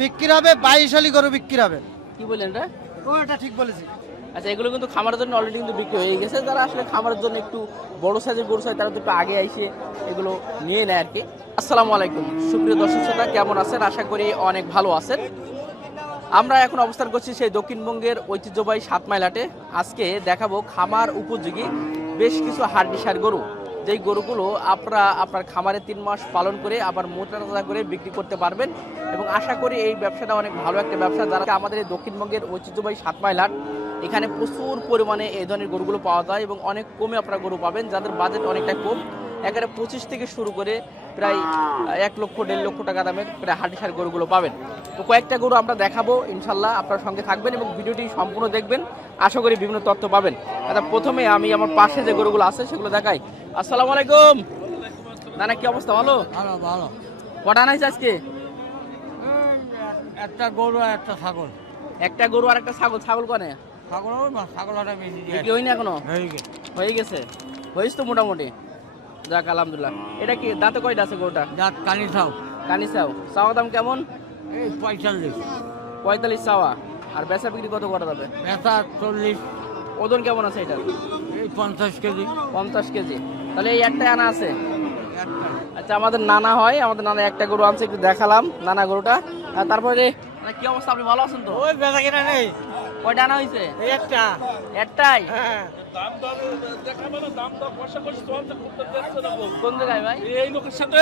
বিক্রি হবে 22 হালি গরু বিক্রি হবে। কি বললেন এটা? ও এটা ঠিক বলেছি। আচ্ছা, এগুলো কিন্তু খামারের জন্য অলরেডি কিন্তু বিক্রি হয়ে গেছে। যারা আসলে খামারের জন্য একটু বড় সাইজের গরু চাই তারা তো একটু আগে এসে এগুলো নিয়ে নেয় আর কি। আসসালামু আলাইকুম সুপ্রিয় দর্শক শ্রোতা, কেমন আছেন? আশা করি অনেক ভালো আছেন। আমরা এখন অবস্থান করছি সেই দক্ষিণবঙ্গের ঐতিহ্যবাহী 7 মাইল হাটে। আজকে দেখাবো খামার উপযোগী বেশ কিছু হাড্ডিসার গরু, যেই গরুগুলো আপনার খামারে 3 মাস পালন করে আবার মোটা তাজা করে বিক্রি করতে পারবেন। এবং আশা করি এই ব্যবসাটা অনেক ভালো একটা ব্যবসা। যারা আমাদের এই দক্ষিণবঙ্গের ঐতিহ্যবাহী 7 মাইল হাট, এখানে প্রচুর পরিমাণে এই ধরনের গরুগুলো পাওয়া যায় এবং অনেক কমে আপনারা গরু পাবেন। যাদের বাজেট অনেকটা কম, এখানে 25 থেকে শুরু করে প্রায় 1 লক্ষ 1.5 লক্ষ টাকা দামের প্রায় হাড্ডিসার গরুগুলো পাবেন। তো কয়েকটা গরু আমরা দেখাবো, ইনশাল্লাহ আপনার সঙ্গে থাকবেন এবং ভিডিওটি সম্পূর্ণ দেখবেন। আশা করি বিভিন্ন তথ্য পাবেন। আচ্ছা, প্রথমে আমি আমার পাশে যে গরুগুলো আছে সেগুলো দেখাই। আসসালামু আলাইকুম নানা, কি অবস্থা? ভালো ভালো। কটা আনাইছে আজকে? একটা গরু আর একটা ছাগল। একটা গরু আর একটা ছাগল। ছাগল কনে? ছাগলটা বেশি বিক্রি হয়নি এখনো? হয়ে গেছে, হয়েছে তো মোটামুটি। যাক আলহামদুলিল্লাহ। এটা কি দাঁতে কয়টা আছে গরুটা? দাঁত কানি খাও। কানি চাও। চাওয়া দাম কেমন? এই 45। 45 চাওয়া। আর বেচা বিক্রি কত করা যাবে? বেচা 40। ওজন কেমন আছে এটা? এই 50 কেজি। 50 কেজি। তাহলে এই একটাই আনা আছে। একটা। আচ্ছা, আমাদের নানা হয়, আমাদের নানা একটা গরু আনছে, একটু দেখালাম নানা গরুটা। আর তারপরে কি অবস্থা, আপনি ভালো আছেন তো? ওই বেচা কিনা নেই। কয়টা আনা হয়েছে? এই একটা। একটাই? হ্যাঁ। কোন জায়গায় ভাই? এই লোকের সাথে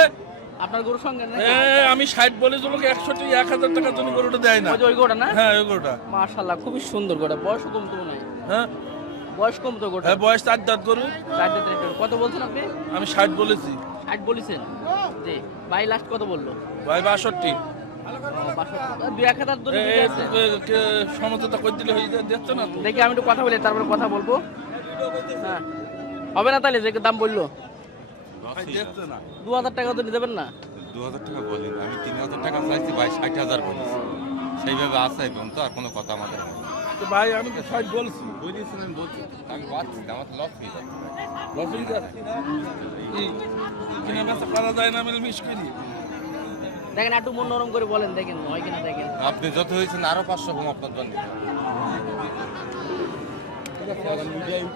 আপনার গরুর সঙ্গে নাকি? আমি 60 বলে লোক 100-1000 টাকার জন্য গরুটা দেয় না। ওই যে ওই গরুটা না? হ্যাঁ ওই গরুটা। মাশাআল্লাহ, খুবই সুন্দর গরুটা। বয়স কম তো মনে হয়। হ্যাঁ বয়স কম তো গরুটা। হ্যাঁ বয়স 4 দাঁত গরু। চারটে তিনটে। কত বলছেন আপনি? আমি 60 বলেছি। 60 বলেছেন? জি। ভাই লাস্ট কত বললো? ভাই 62। 2-1000 দূরে ঠিক আছে। সমঝোতা করে দিলে হয়ে যায়, দেখছো না তো? দেখি আমি একটু কথা বলি, তারপরে কথা বলবো। হ্যাঁ, হবে না তাহলে যে দাম বললো? ভাই দেখছো না। 2000 টাকা তো দেবেন না? 2000 টাকা বলেন, আমি 3000 টাকা চাইছি ভাই, 60,000 বলেছি। সেইভাবে আছে এখন তো আর কোনো কথা আমাদের নেই। তো ভাই আমি তো 60 বলছি। বলেছেন আমি বলছি, আমি পাচ্ছি না, আমার লস হয়ে যাচ্ছে। লস হয়ে যাচ্ছে। কি কিনা বেচা করা যায় না, আমি মিস করি। দেখেন একটু মন নরম করে বলেন, দেখেন হয় কিনা দেখেন। আপনি যত হয়েছেন আরো 500 কম আপনার জন্য।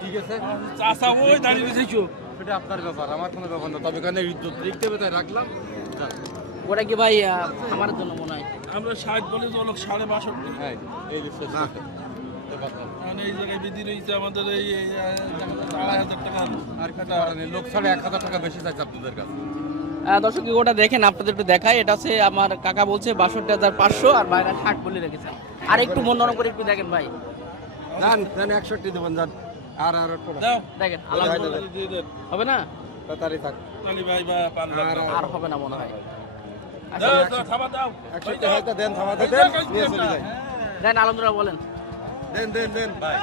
ঠিক আছে, চাচা ওই দাঁড়িয়ে রেখেছো। এটা আপনার ব্যাপার, আমার কোনো ব্যাপার না। তবে এখানে ইজ্জত লিখতে হবে তাই রাখলাম। ওটা কি ভাই আমার জন্য মনে হয়? আমরা 60 বলে তো লোক 62.5। হ্যাঁ, এই বিশ্বাস রাখতে। মানে এই জায়গায় বিধি রয়েছে আমাদের এই 2,500 টাকা। আর কাটা লোক ছাড়া 1000 টাকা বেশি চাইছে আপনাদের কাছে। দর্শক ওটা দেখেন, আপনাদের একটু দেখাই। এটা হচ্ছে আমার কাকা বলছে 62,500 আর ভাইরা 60 বলে রেখেছে। আর একটু মন নরম করে একটু দেখেন ভাই। জান 61 দেবেন জান। আর দাও দেখেন আলহামদুলিল্লাহ। দিয়ে দেন। হবে না? তাড়াতাড়ি থাক। তাহলে ভাই বা পান দাও। আর হবে না মনে হয়। দাও থাবা দাও। 61 হয়তো দেন, থামাতে দেন, নিয়ে চলে যাই। দেন আলহামদুলিল্লাহ বলেন। দেন ভাই।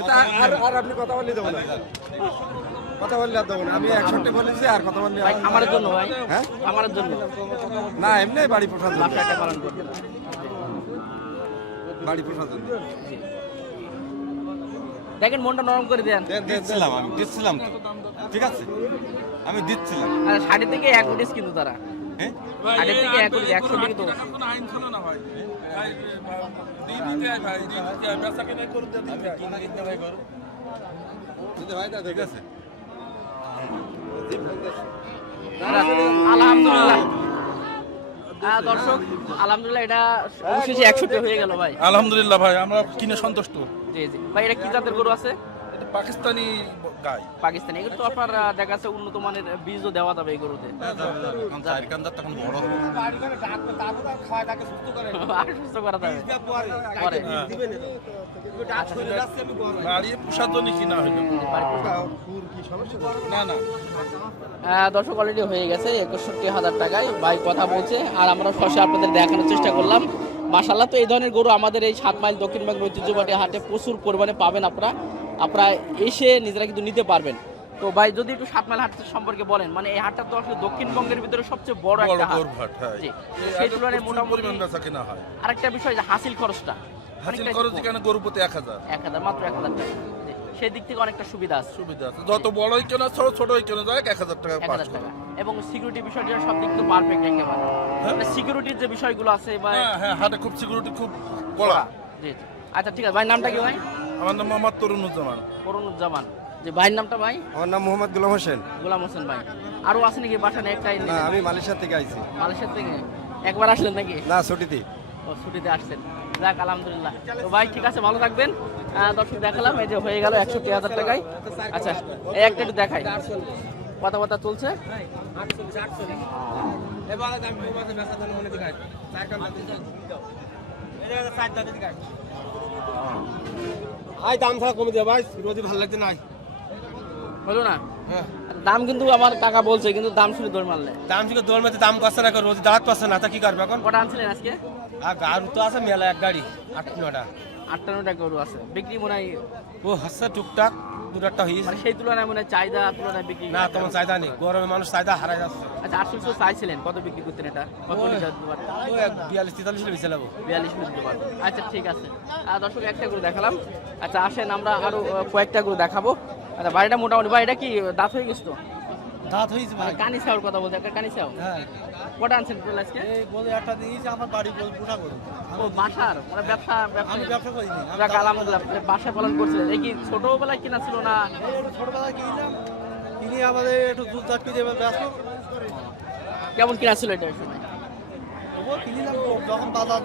এটা আর আপনি কথা বললি দেবো না। কথা বললে আর দেবো না। আমি 61 বলেছি আর কথা বললি ভাই আমার জন্য ভাই। হ্যাঁ? আমার জন্য না, এমনি বাড়ি পোষার জন্য। বাসাটা পালন করতে। বাড়ি পোষার জন্য। দেখেন মনটা নরম করে দেন। দিচ্ছিলাম, আমি দিচ্ছিলাম তো। ঠিক আছে, আমি দিচ্ছিলাম। আর 60 থেকে 1 উঠিস কিন্তু তারা। হ্যাঁ, ভাই 60 থেকে 1 এই 100 থেকে তো। টাকার কোনো আইন ছিল না ভাই। ভাই দিতে আয় ভাই, দিতে আয়। বেচা কেনা করতে দিতে আয়। দিতে ভাই করো। দিতে ভাই ঠিক আছে। আলহামদুলিল্লাহ। দর্শক আলহামদুলিল্লাহ, এটা অবশেষে 61 হয়ে গেল ভাই। আলহামদুলিল্লাহ ভাই, আমরা কিনে সন্তুষ্ট। জি জি ভাই, এটা কি জাতের গরু আছে? এটা পাকিস্তানি গাই। পাকিস্তানি। এগুলো তো আপনার দেখা যাচ্ছে উন্নত মানের বীজও দেওয়া যাবে এই গরুতে। এখন চার কান্দার তখন বড় হবে। আর সুস্থ করা যাবে পরে। বাড়ি পোষার জন্য কিনা হইলো। না না দর্শক অলরেডি হয়ে গেছে 61,000 টাকায় ভাই কথা বলছে। আর আমরা সরাসরি আপনাদের দেখানোর চেষ্টা করলাম। মাশাআল্লাহ, তো এই ধরনের গরু আমাদের এই 7 মাইল দক্ষিণবঙ্গ ঐতিহ্যবাহী হাটে প্রচুর পরিমাণে পাবেন। আপনারা এসে নিজেরা কিন্তু নিতে পারবেন। তো ভাই যদি একটু 7 মাইল হাট সম্পর্কে বলেন, মানে এই হাটটা তো আসলে দক্ষিণবঙ্গের ভিতরে সবচেয়ে বড় একটা হাট। গরুরহাট, হ্যাঁ। জি, সেই তুলনায় মোটামুটি পরিমাণ বেচা কেনা হয়। আরেকটা বিষয় যে হাসিল খরচটা হাসিল অনেকটাই খরচ কম। কেন গরু প্রতি 1000 মাত্র 1000 টাকা। জি, সেই দিক থেকে অনেকটা সুবিধা আছে। সুবিধা আছে। যত বড়ই কেনা ছোটই কেনা যায় 1000 টাকা 1000 পাঁচশো। টাকা। এবং সিকিউরিটি বিষয়টা সব দিক তো পারফেক্ট একেবারে মানে সিকিউরিটির যে বিষয়গুলো আছে বা হ্যাঁ হাটে খুব সিকিউরিটি খুব কড়া। জি জি। আচ্ছা ঠিক আছে ভাই, নামটা কি ভাই? আমার নাম মোহাম্মদ তরুণুজ্জামান। করুণুজ্জামান। যে ভাইয়ের নামটা ভাই? আমার নাম মোহাম্মদ গোলাম হোসেন। গোলাম হোসেন ভাই। আরো আছে নাকি বাসা? একটাই? না, আমি মালয়েশিয়া থেকে আইছি। মালয়েশিয়া থেকে একবার আসলেন নাকি? না, ছুটিতে। ও ছুটিতে আসছেন, যাক আলহামদুলিল্লাহ। তো ভাই ঠিক আছে, ভালো থাকবেন। দর্শক দেখালাম, এই যে হয়ে গেল 61,000 টাকায়। আচ্ছা এই একটা একটু দেখাই, কথা চলছে। আই দাম ছাড়া কমে দিয়ে ভাই, রোজি ভালো লাগছে না। হলো না? দাম কিন্তু আমার টাকা বলছে, কিন্তু দাম শুনে দৌড় মারলে। দাম থেকে দোল মেতে দাম করছে না, রোজি দাঁড়াতে পারছে না, তা কি করবে এখন? কটা আনছিলেন আজকে? আর গাড়ি তো আছে মেলা, এক গাড়ি 8-9টা। 58টা গরু আছে, বিক্রি মনে হয় ও হচ্ছে টুকটাক 2-4টা হয়েছে। মানে সেই তুলনায় মনে হয় চাহিদা তুলনায় বিক্রি না, তোমার চাহিদা নেই, গরমে মানুষ চাহিদা হারাই যাচ্ছে। আচ্ছা 800 চাইছিলেন, কত বিক্রি করতেন এটা? কত লিটার দিতে পারতেন? ও 42-43 বেঁচে যাবো। 42 দিতে পারবেন। আচ্ছা ঠিক আছে। দর্শক একটা গরু দেখালাম। আচ্ছা আসেন আমরা আরো কয়েকটা গরু দেখাবো। আচ্ছা বাড়িটা মোটামুটি ভাই এটা কি দাঁত হয়ে গেছে তো? দাঁত হয়েছে ভাই। কানি চাওয়ার কথা বলতে, একটা কানি চাও। হ্যাঁ, কটা আনছেন টোটাল আজকে? এই বলে একটা দিয়েছে আমার বাড়ি পুরা করে। ও বাসার মানে ব্যবসা আমি ব্যবসা করিনি। যাক আলহামদুলিল্লাহ, মানে বাসায় পালন করছিলেন। এই কি ছোটবেলায় কিনা ছিল না? ছোটবেলায় কিনলাম, কিনে আমাদের একটু দুধ দাঁত কিনে ব্যস্ত। কেমন কিনা ছিল এটা ওই সময়? তবুও কিনলাম, যখন বাজার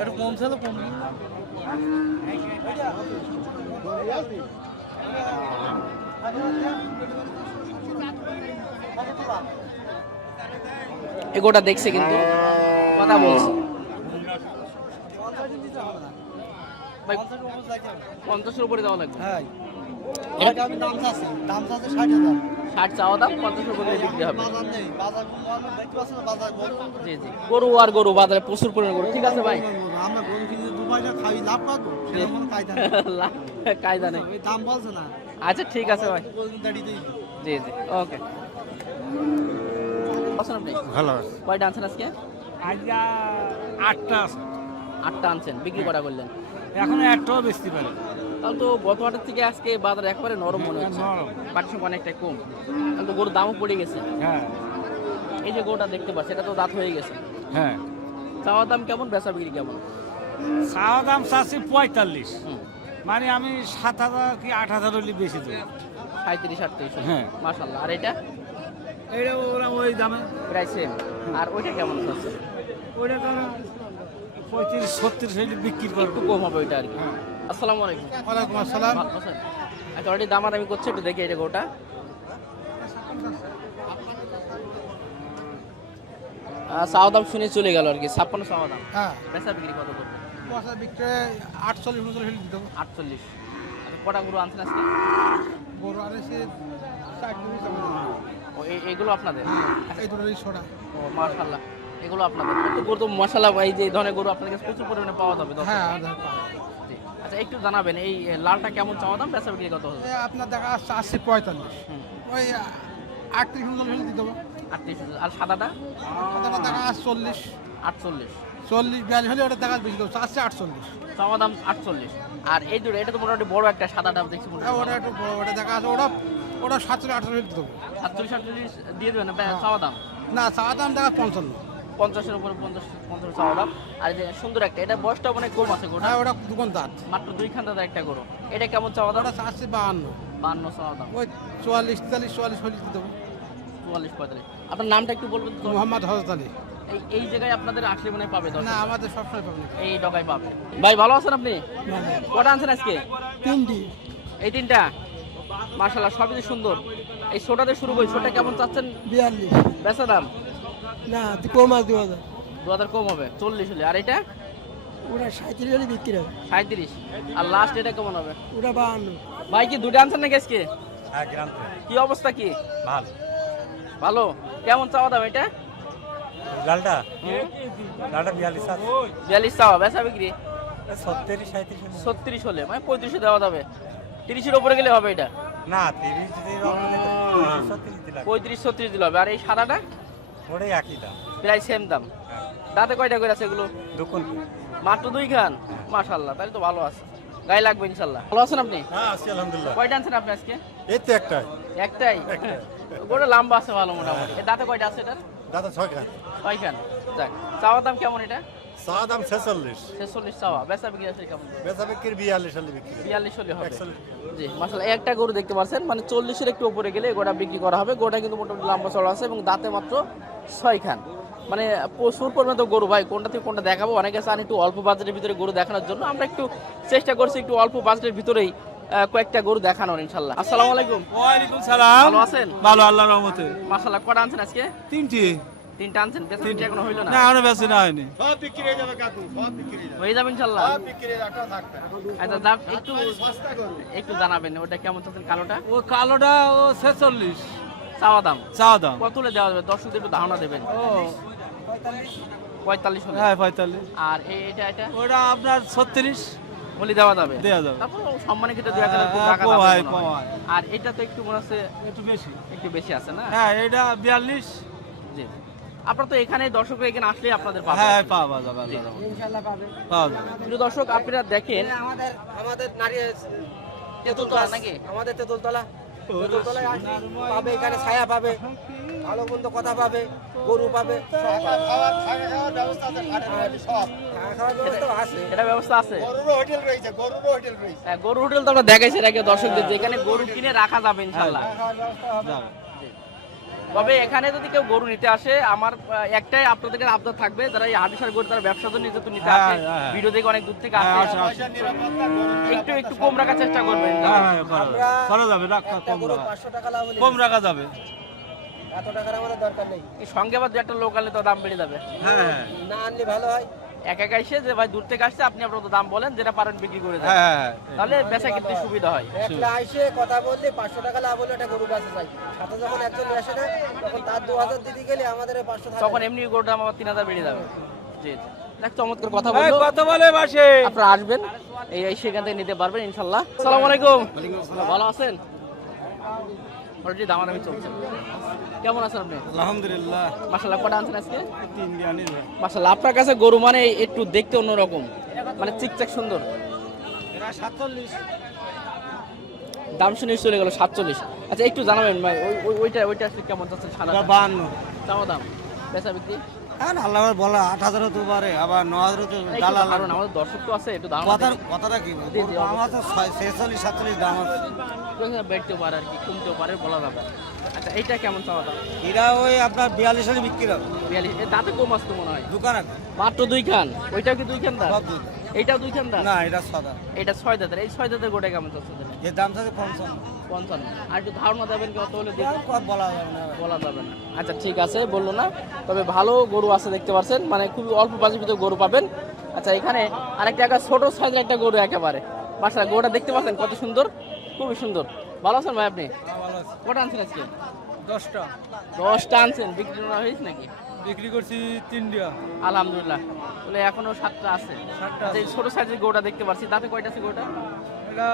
একটু কমছে তো কম। এগোটা দেখছে কিন্তু কথা বলছে। ভাই 50-এর উপরে দেওয়া লাগবে। হ্যাঁ, আমি দাম চাচ্ছি 60,000। 60 চাওয়া দাম, 50-এর উপরে বিক্রি হবে। বাজার নেই, বাজার দেখতে পাচ্ছেন না, বাজার গরু। জি জি, গরু আর গরু বাজারে প্রচুর পরিমাণে গরু। ঠিক আছে ভাই, আমরা গরু কিনে 2 পয়সা খাই, লাভ পাবো সেটা কোনো কায়দা নেই। কায়দা নেই। ওই দাম বলছে না, আচ্ছা ঠিক আছে ভাই, দাঁড়িয়ে দিই। জি জি ওকে। আছেন আপনি? ভালো। কয়টা আনছেন আজকে? আজকে 8টা আছে। 8টা আনছেন, বিক্রি করা করলেন। এখন একটাও বেচতে পারে। তাহলে তো গত হাটের থেকে আজকে বাজার একবারে নরম মনে হচ্ছে, নরম। বাকি সময় অনেকটা কম। তাহলে তো গরুর দামও পড়ে গেছে। হ্যাঁ এই যে গরুটা দেখতে পাচ্ছি, এটা তো দাঁত হয়ে গেছে। হ্যাঁ, চাওয়ার দাম কেমন, বেচা বিক্রি কেমন? চাওয়া দাম চাচ্ছি 45। হুম, মানে আমি 7,000 কি 8,000 হলে বেশি দেবো। 37-38। হ্যাঁ। মাশাআল্লাহ। আর এটা এইটা ওরা ওই দামে। প্রায় সেম। আর ওইটা কেমন আছে? ওইটা তো 35-36 হলে বিক্রি একটু করবো। কম হবে ওইটা আর কি। হ্যাঁ। আসসালামু আলাইকুম। ওয়ালাইকুম আসসালাম। ভালো আছেন? আচ্ছা অলরেডি দাম আর আমি করছি, একটু দেখি এটা গোটা। চাওয়া দাম শুনে চলে গেল আর কি, 56 চাওয়া দাম। হ্যাঁ, বেচা বিক্রি কত করবেন? পয়সা বিক্রি 48-49 হলে দিতে হবে। 48। আচ্ছা কটা গরু আনছেন আজকে? গরু আর এসে 40 ও এগুলো আপনাদের? এই দুটো ছোটা। ও মাশাআল্লাহ, এগুলো আপনাদের। তো গরু তো মাশাআল্লাহ, এই যে এই ধরনের গরু আপনাদের কাছে প্রচুর পরিমাণে পাওয়া যাবে। দর্শক। হ্যাঁ, আধার কার্ড। জি। আচ্ছা একটু জানাবেন এই লালটা কেমন চাওয়া দাম, বেচা বিক্রি কত হবে? আপনার দেখা আসছে 80-45, হুম, ওই 38-39 হলে দিতে হবে। 38। আর সাদাটা? সাদাটা দেখা আসছে 40, 48। 40-42 হলে ওটা দেখা বেশি দেবো, আসছে 48। চাওয়া দাম 48। আর এই দুটো, এটা তো মোটামুটি বড় একটা সাদাটা দেখছি ওটা মোটামুটি। একটু বড়, ওটা দেখা আছে, ওটা 47-48 হলে দিতে হবে। 47-48 দিয়ে দেবেন চাওয়া দাম? না, চাওয়া দাম দেখা 55। 50-এর উপরে 50 চাওয়া দাম। আর এই যে সুন্দর একটা, এটা বয়সটা অনেক কম আছে গরুটা, হ্যাঁ, ওটা দুগুণ দাঁত। মাত্র 2 খান্দার একটা গরু। এটা কেমন চাওয়া দাম? ওটা আসছে 52, 52 চাওয়া দাম। ওই 44-44 হলে দিতে হবে। 44-45। আপনার নামটা একটু বলবেন তো? মোহাম্মদ হজরত আলী। এই জায়গায় আপনাদের আসলে মনে হয় পাবে দর্শক। না, আমাদের সবসময় পাবেন। এই ডগায় পাবে। ভাই ভালো আছেন আপনি? কটা আনছেন আজকে? 3টি। এই 3টা মাশাআল্লাহ, সবই সুন্দর। এই ছোটাতে শুরু করি, ছোটা কেমন চাচ্ছেন 42। বেচা দাম? না, কম আছে 2000। 2000 কম হবে, 40 হলে। আর এটা ওটা 37 হলে বিক্রি হবে। 37। আর লাস্ট এটা কেমন হবে? ওটা 52। ভাই কি দুটো আনছেন নাকি আজকে? হ্যাঁ গ্রাম। কি অবস্থা কি? ভালো। ভালো। কেমন চাওয়া দাম এটা? লালটা হুম? 42 আছে। 42 চাওয়া, বেচা বিক্রি 37-37। 36 হলে, মানে 35 দেওয়া যাবে। 30-এর উপরে গেলে হবে এটা? না 30 দিন 37 দিলাম। 35-36 দিলে হবে। আর এই সাদাটা ওটাই একই দাম। প্রায় সেম দাম। দাঁতে কয়টা করে আছে এগুলো? দোকান। মাত্র 2 খান? মাশাআল্লাহ, তাহলে তো ভালো আছে, গায়ে লাগবে ইনশাআল্লাহ। ভালো আছেন আপনি? হ্যাঁ আছি আলহামদুলিল্লাহ। কয়টা আনছেন আপনি আজকে? এই তো একটাই। একটাই? গরু লম্বা আছে ভালো মোটামুটি। এর দাঁতে কয়টা আছে এটার? দাদা 6 খান। কয়খান? যাক, চাওয়া দাম কেমন এটা? চা দাম 46। 46 চাওয়া, বেচা বিক্রি আছে কেমন? বেচা বিক্রি 42 সালে বিক্রি। 42 হলে হবে। 41। জি মাশাআল্লাহ, একটা গরু দেখতে পাচ্ছেন, মানে 40-এর একটু উপরে গেলে গোটা বিক্রি করা হবে। গোটা কিন্তু মোটামুটি লম্বা চড়া আছে এবং দাঁতে মাত্র 6 খান। মানে প্রচুর পরিমাণে তো গরু ভাই, কোনটা থেকে কোনটা দেখাবো। অনেকে চান একটু অল্প বাজেটের ভিতরে গরু দেখানোর জন্য, আমরা একটু চেষ্টা করছি একটু অল্প বাজেটের ভিতরেই কয়েকটা গরু দেখানোর ইনশাল্লাহ। আসসালামু আলাইকুম। ওয়ালাইকুম সালাম। ভালো আছেন? ভালো, আল্লাহর রহমতে। মাশাআল্লাহ, কটা আনছেন আজকে? 3টি। 3টা আনছেন, বেচা বিক্রি এখনো হইলো না? না আরো বেশি না হয়নি। সব বিক্রি হয়ে যাবে কাকু, সব বিক্রি হয়ে যাবে। হয়ে যাবে ইনশাল্লাহ। সব বিক্রি হয়ে যাবে, থাকবে। আচ্ছা দাম একটু সস্তা করুন। একটু জানাবেন ওটা কেমন চাচ্ছেন কালোটা? ও কালোটা ও 46 চাওয়া দাম চা দাম। কত হলে দেওয়া যাবে? দর্শকদের একটু ধারণা দেবেন। ও 45 হলে। হ্যাঁ 45। আর এটা ওটা আপনার 36 বলি দেওয়া যাবে। দেয়া যাবে। তারপর সম্মানের ক্ষেত্রে 2 টাকা হ্যাঁ, টাকা কমায়, লাভ হবে মনে হয়। কমায়। আর এটা তো একটু মনে হচ্ছে একটু বেশি। একটু বেশি আছে না? হ্যাঁ এটা 42। জি। আপনারা তো এখানে দর্শকরা এখানে আসলে আপনাদের পাবে। হ্যাঁ পাওয়া যাবে আল্লাহর রহমতে। ইনশাআল্লাহ পাবে। পাওয়া যাবে। প্রিয় দর্শক আপনারা দেখেন আমাদের নারী তেঁতুলতলা নাকি? আমাদের তেঁতুলতলা তেঁতুলতলায় আসলে পাবে, এখানে ছায়া পাবে, ভালো মন্দ কথা পাবে, গরু পাবে, খাওয়ার ব্যবস্থা আছে, খাটের সব। খাওয়ার ব্যবস্থা আছে। এটা ব্যবস্থা আছে। গরুরও হোটেল রয়েছে, গরুরও হোটেল রয়েছে। হ্যাঁ, গরু হোটেল তো আমরা দেখাইছি এর আগে দর্শকদের, যেখানে গরু কিনে রাখা যাবে ইনশাআল্লাহ। খাওয়ার ব্যবস্থা হবে। যাবে। তবে এখানে যদি কেউ গরু নিতে আসে, আমার একটাই আপনাদের কাছে আবদার থাকবে, যারা এই হাটিসার গরু তারা ব্যবসার জন্য যেহেতু নিতে হ্যাঁ, আসে, হ্যাঁ। ভিডিও দেখে অনেক দূর থেকে হ্যাঁ, আসে, আসে, আসে। পয়সা নিরাপত্তা, গরু একটু কম রাখার চেষ্টা করবেন। হ্যাঁ হ্যাঁ করা যাবে। আমরা করা যাবে, রাখা একটা কম গরু রাখা। 500 টাকা লাভ হলে কম রাখা যাবে। এত টাকার আমাদের দরকার নেই। এই সঙ্গে আবার 2 একটা লোক আনলে তো দাম বেড়ে যাবে। হ্যাঁ না আনলে ভালো হয়। একা এসে যে ভাই দূর থেকে আসছে, আপনি আপনার তো দাম বলেন, যেটা পারেন বিক্রি করে দেন, হ্যাঁ। তাহলে বেচা কিনতে সুবিধা হয়। একলা আইসে কথা বললে 500 টাকা লাভ হলে একটা গরু বেচা যায়। সাথে যখন একজন আসে না, তখন তার 2000 দিতে গেলে আমাদের 500 থাকে। তখন এমনি গরুর দাম আবার 3000 বেড়ে যাবে। জি দেখ, চমৎকার কথা এই বললো। কত বলে বাসে? আপনারা আসবেন, এই সেখান থেকে নিতে পারবেন ইনশাল্লাহ। আসসালামু আলাইকুম। ভালো আছেন? অলরেডি দামাদামি চলছে। কেমন আছেন আপনি? আলহামদুলিল্লাহ। মাশাআল্লাহ, কটা আনছেন আজকে? 3 জ্ঞানী। মাশাআল্লাহ, আপনার কাছে গরু মানে একটু দেখতে অন্যরকম, মানে চিকচাক সুন্দর। এরা 47। দাম শুনে চলে গেল 47। আচ্ছা একটু জানাবেন ভাই, ওইটা আসলে কেমন চাচ্ছেন? সাদা 52। চাওয়া দাম, বেচা বিক্রি হ্যাঁ আল্লাহ বলা 8000 হতে পারে, আবার 9000 তো একটু ডালা ধারণা, আমাদের দর্শক তো আছে, একটু দাম কথাটা কি জি, জি, আমার তো 46 47 দাম আছে। বেড়তেও পারে আর কি, কমতেও পারে, বলা যাবে। আচ্ছা এইটা কেমন চাওয়া দাম? এরা ওই আপনার 42 সালে বিক্রি হবে 42। এর দাঁতে কম আসতো মনে হয়। দোকান আছে মাত্র 2 খান। ওইটাও কি 2 খান দাঁত? সব দুধ। এইটাও 2 খান দাঁত? না এটা সাদা। এটা 6 দাঁতের। এই 6 দাঁতের গোটা কেমন চাচ্ছে? এর দাম থাকে 55। 55। আর একটু ধারণা দেবেন কত হলে দিবেন? কত বলা যাবে না। বলা যাবে না। আচ্ছা ঠিক আছে, বললো না, তবে ভালো গরু আছে দেখতে পাচ্ছেন, মানে খুবই অল্প বাজেটের ভিতরে গরু পাবেন। আচ্ছা এখানে আরেকটা একটা ছোট সাইজের একটা গরু একেবারে মাশাআল্লাহ, গরুটা দেখতে পাচ্ছেন কত সুন্দর, খুবই সুন্দর। ভালো আছেন ভাই আপনি? ভালো আছে। কটা আনছেন আজকে? 10টা 10টা আনছেন, বিক্রি না হয়েছে নাকি? বিক্রি করছি 3টা। আলহামদুলিল্লাহ, বলে এখনো 7টা আছে। 7টা আচ্ছা, এই ছোট সাইজের গরুটা দেখতে পাচ্ছি, দাঁতে কয়টা আছে গরুটা? এটা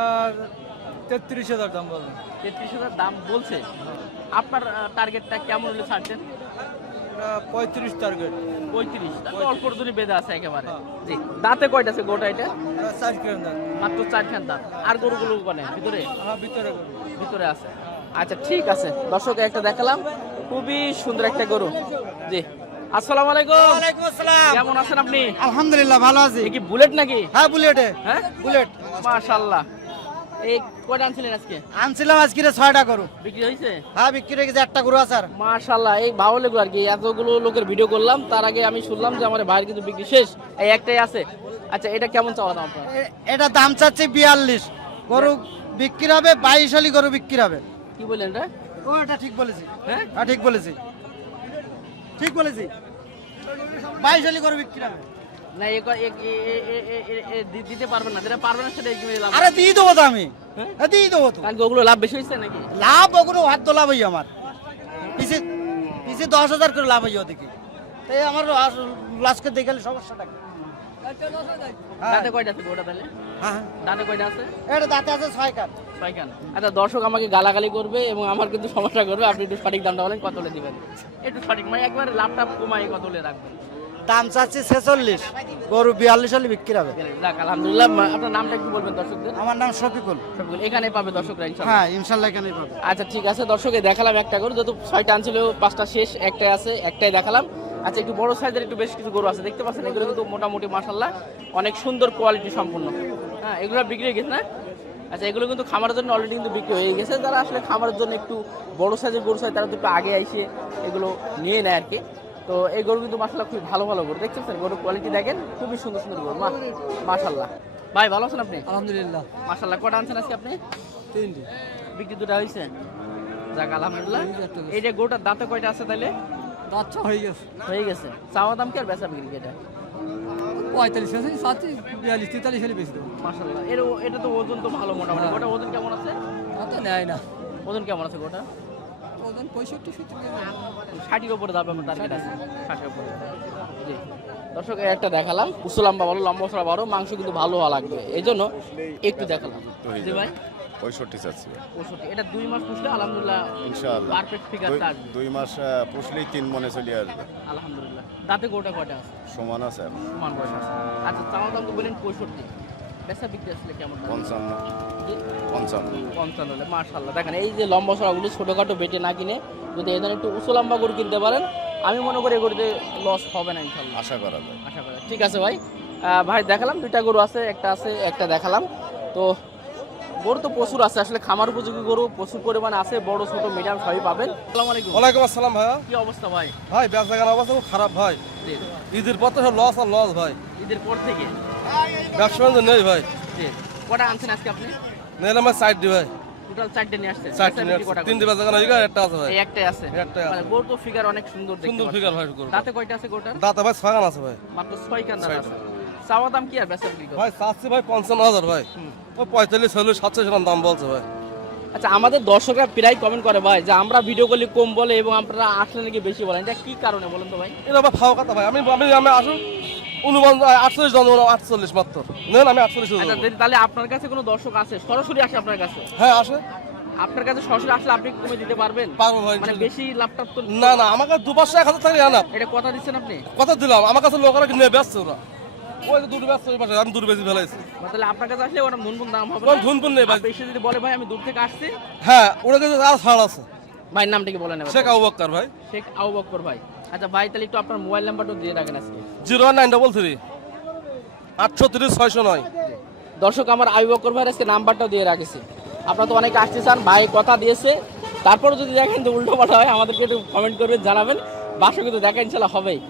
33000 দাম বলে। 33,000 দাম বলছে। আপনার টার্গেটটা কেমন হলে ছাড়ছেন? এটা 35 টার্গেট। 35। তাহলে অল্প দূরে বেঁধে আছে একেবারে। জি, দাঁতে কয়টা আছে গরুটা এটা? এটা 4 কেজি দাম। মাত্র 4 খান দাঁত। আর গরুগুলো মানে ভিতরে হ্যাঁ ভিতরে করব। ভিতরে আছে। আচ্ছা ঠিক আছে, দর্শক একটা দেখালাম, খুবই সুন্দর একটা গরু। জি আসসালামু আলাইকুম। ওয়ালাইকুম আসসালাম। কেমন আছেন আপনি? আলহামদুলিল্লাহ ভালো আছি। এ কি বুলেট নাকি? হ্যাঁ বুলেটে, হ্যাঁ বুলেট মাশাআল্লাহ। এই কয়টা আনছিলেন আজকে? আনছিলাম আজকে 6টা গরু। বিক্রি হয়েছে? হ্যাঁ বিক্রি হয়ে গেছে, একটা গরু আছে আর। মাশাআল্লাহ, এই ভালো লাগলো আর কি, এতগুলো লোকের ভিডিও করলাম, তার আগে আমি শুনলাম যে আমার ভাইয়ের কিন্তু বিক্রি শেষ, এই একটাই আছে। আচ্ছা এটা কেমন চাওয়া দাম আপনার? এটা দাম চাচ্ছে 42। গরু বিক্রি হবে 22 সালি গরু বিক্রি হবে। কি বললেন এটা? ও এটা ঠিক বলেছি। হ্যাঁ হ্যাঁ ঠিক বলেছি, ঠিক বলেছি। 22 সালি গরু বিক্রি হবে। না দিতে পারবেন না, যেটা পারবেন না সেটা একদমই লাভ। আরে দিয়ে দেবো তো আমি, হ্যাঁ? হ্যাঁ দিয়ে দেবো তো। কারণ কি ওগুলো লাভ বেশি হয়েছে নাকি? লাভ ওগুলো হাত তো লাভ হই আমার, পিছে পিছে 10,000 করে লাভ হই ওদিকে। তাই আমার লাস্টকে দেখালে সমস্যাটা কি? দাঁতে কয়টা আছে গোটা তাহলে? হ্যাঁ দাঁতে কয়টা আছে? এটা দাঁতে আছে 6 কান। 6 খান। আচ্ছা দর্শক আমাকে গালাগালি করবে এবং আমার কিন্তু সমস্যা করবে, আপনি একটু সঠিক দামটা বলেন কত হলে দিবেন, একটু সঠিক, মানে একবারে লাভটা কমাই কত হলে রাখবেন। দাম চাচ্ছি 46, গরু 42 হলে বিক্রি হবে। যাক আলহামদুলিল্লাহ। আপনার নামটা একটু বলবেন দর্শকদের? আমার নাম শফিকুল। সবগুলো এখানে পাবে দর্শকরা ইনশাআল্লাহ? হ্যাঁ ইনশাল্লাহ এখানেই পাবে। আচ্ছা ঠিক আছে, দর্শকে দেখালাম একটা গরু, যেহেতু 6টা আনছিল 5টা শেষ, একটাই আছে, একটাই দেখালাম। আচ্ছা একটু বড় সাইজের একটু বেশ কিছু গরু আছে দেখতে পাচ্ছেন, এগুলো কিন্তু মোটামুটি মাশাআল্লাহ অনেক সুন্দর কোয়ালিটি সম্পূর্ণ। হ্যাঁ এগুলো বিক্রি হয়ে গেছে না? আচ্ছা এগুলো কিন্তু খামারের জন্য অলরেডি কিন্তু বিক্রি হয়ে গেছে। যারা আসলে খামারের জন্য একটু বড় সাইজের গরু চাই তারা তো একটু আগে এসে এগুলো নিয়ে নেয় আর কি। তো এই গরু কিন্তু মাশাআল্লাহ খুবই ভালো ভালো গরু, দেখছেন গরুর কোয়ালিটি দেখেন, খুবই সুন্দর সুন্দর গরু মাশাআল্লাহ। ভাই ভালো আছেন আপনি? আলহামদুলিল্লাহ। মাশাআল্লাহ। কটা আনছেন আজকে আপনি? 3টি। বিক্রি দুটো হয়েছে? যাক আলহামদুলিল্লাহ। এই যে গরুটার দাঁতে কয়টা আছে তাইলে? দাঁত হয়ে গেছে। হয়ে গেছে। চাওয়া দাম কি আর বেচা বিক্রি কি এটা? 45 আছে, 42, 43 হলে বেশি দেবো। মাশাআল্লাহ। এটা তো ওজন তো ভালো মোটামুটি। গোটা ওজন কেমন আছে? অত নেয় না। ওজন কেমন আছে গোটা? ওজন 65-70। 60-এর উপরে যাবে আমার টার্গেট আছে। 60-এর উপরে। জি। দর্শক একটা দেখালাম, উঁচু লম্বা বড়, লম্বা চড়া বড়, মাংস কিন্তু ভালো হওয়া লাগবে। এই জন্য একটু দেখালাম। জি ভাই 65 চাচ্ছি 65। এটা 2 মাস পুষলে আলহামদুলিল্লাহ ইনশাআল্লাহ। পারফেক্ট ফিগারটা আসবে। 2 মাস পুষলেই 3 মনে চলে আসবে। আলহামদুলিল্লাহ। দাঁতে গোটা কয়টা আছে? সমান আছে এখন। সমান বয়স আছে। আচ্ছা চাওয়া দাম তো বলেন 65, বেচা বিক্রি আসলে কেমন? 55 জি 55 হলে মাশাআল্লাহ। দেখেন এই যে লম্বা সরাগুলো ছোটখাটো বেটে না কিনে যদি এই ধরনের একটু উঁচু লম্বা গরু কিনতে পারেন, আমি মনে করি এই গরুতে লস হবে না ইনশাআল্লাহ। আশা করা যায়। আশা করি। ঠিক আছে ভাই। ভাই দেখালাম 2টা গরু আছে, একটা দেখালাম। তো গরু তো প্রচুর আছে, আসলে খামার উপযোগী গরু প্রচুর পরিমাণে আছে, বড় ছোট মিডিয়াম সবই পাবেন। আসসালামু আলাইকুম। ওয়ালাইকুম আসসালাম ভাইয়া। কি অবস্থা ভাই? ভাই বেচা কেনার অবস্থা খুব খারাপ ভাই। জি। ঈদের পর তো সব লস আর লস ভাই, ঈদের পর থেকে? ব্যবসা বাণিজ্য নেই ভাই। জি। কটা আনছেন আজকে আপনি? নিলাম ভাই 60 ভাই, টোটাল 4টে নিয়ে আসছেন? 60 বেচা বিক্রি কটা 3 বেচা কেনা হয়ে একটা আছে ভাই। এই একটাই আছে? একটাই আছে। মানে গরু তো ফিগার অনেক সুন্দর দেখতে সুন্দর পাচ্ছি। ফিগার ভাই গরু। দাঁতে কয়টা আছে গরুটার? দাঁতে ভাই 6 আছে ভাই। মাত্র 6 কান দাঁত আছে। চাওয়া দাম কি আর বেচা বিক্রি কত? ভাই চাচ্ছি ভাই 55,000 ভাই। ও 45 হলে 47 দাম বলছে ভাই। আচ্ছা আমাদের দর্শকরা প্রায় কমেন্ট করে ভাই যে আমরা ভিডিও করলে কম বলে এবং আপনারা আসলে নাকি বেশি বলেন, এটা কি কারণে বলেন তো ভাই? এটা ভাই ফাও কথা ভাই। আমি আসুন 48 জন 48 মাত্র নেন, আমি 48 আচ্ছা তাহলে আপনার কাছে কোনো দর্শক আছে সরাসরি আসে আপনার কাছে? হ্যাঁ আসে। আপনার কাছে সরাসরি আসলে আপনি কমে দিতে পারবেন? পারবো ভাই মানে ইনশাআল্লাহ। বেশি লাভটা তো না না, আমাকে 2-5-1000 টাকা জানা এটা কথা দিচ্ছেন আপনি? কথা দিলাম। আমার কাছে লোকেরা কিনে ব্যস্ত, ওরা ওই যে দুটো ব্যস্ত, ওই পাশে আমি দুটো বেশি ফেলাইছি। তাহলে আপনার কাছে আসলে ওটা মুনমুন দাম হবে কোন না? ধুনপুন নেই ভাই। আর বেশি যদি বলে ভাই আমি দূর থেকে আসছি, হ্যাঁ ওরা কিন্তু আর ছাড় আছে। ভাইয়ের নামটা কি বলেন এবার? শেখ আবু বক্কর ভাই। শেখ আবু বকর ভাই। আচ্ছা ভাই তাহলে একটু আপনার মোবাইল নাম্বারটা দিয়ে রাখেন আজকে। 01933 836 609। দর্শক আমার আবু বকর ভাইয়ের আজকে নাম্বারটাও দিয়ে রাখেছি। আপনারা তো অনেকে আসতে চান, ভাই কথা দিয়েছে, তারপরে যদি দেখেন তো উল্টো পাল্টা হয় আমাদেরকে একটু কমেন্ট করবেন, জানাবেন। বাসা কিন্তু দেখা ইনশাল্লাহ হবেই,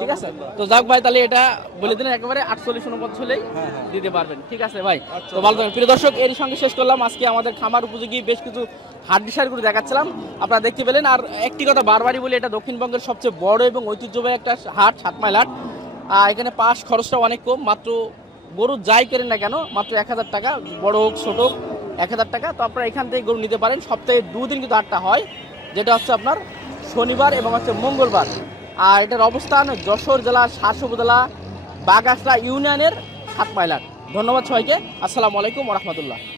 ঠিক আছে? তো যাক ভাই তাহলে এটা বলে দিন একেবারে 48-49 হলেই দিতে পারবেন, ঠিক আছে ভাই? তো ভালো থাকবেন প্রিয় দর্শক, এর সঙ্গে শেষ করলাম আজকে আমাদের খামার উপযোগী বেশ কিছু হাড্ডিসারগুলো দেখাচ্ছিলাম, আপনারা দেখতে পেলেন। আর একটি কথা বারবারই বলি, এটা দক্ষিণবঙ্গের সবচেয়ে বড় এবং ঐতিহ্যবাহী একটা হাট, 7 মাইল হাট। এখানে পাস খরচটা অনেক কম, মাত্র গরু যাই করেন না কেন মাত্র 1000 টাকা, বড় হোক ছোট হোক 1000 টাকা। তো আপনারা এখান থেকে গরু নিতে পারেন। সপ্তাহে 2 দিন কিন্তু হাটটা হয়, যেটা হচ্ছে আপনার শনিবার এবং হচ্ছে মঙ্গলবার। আর এটার অবস্থান যশোর জেলা শাস উপজেলা বাগাসরা ইউনিয়নের 7 মাইল হাট। ধন্যবাদ সবাইকে। আসসালামু আলাইকুম ওয়া রাহমাতুল্লাহ।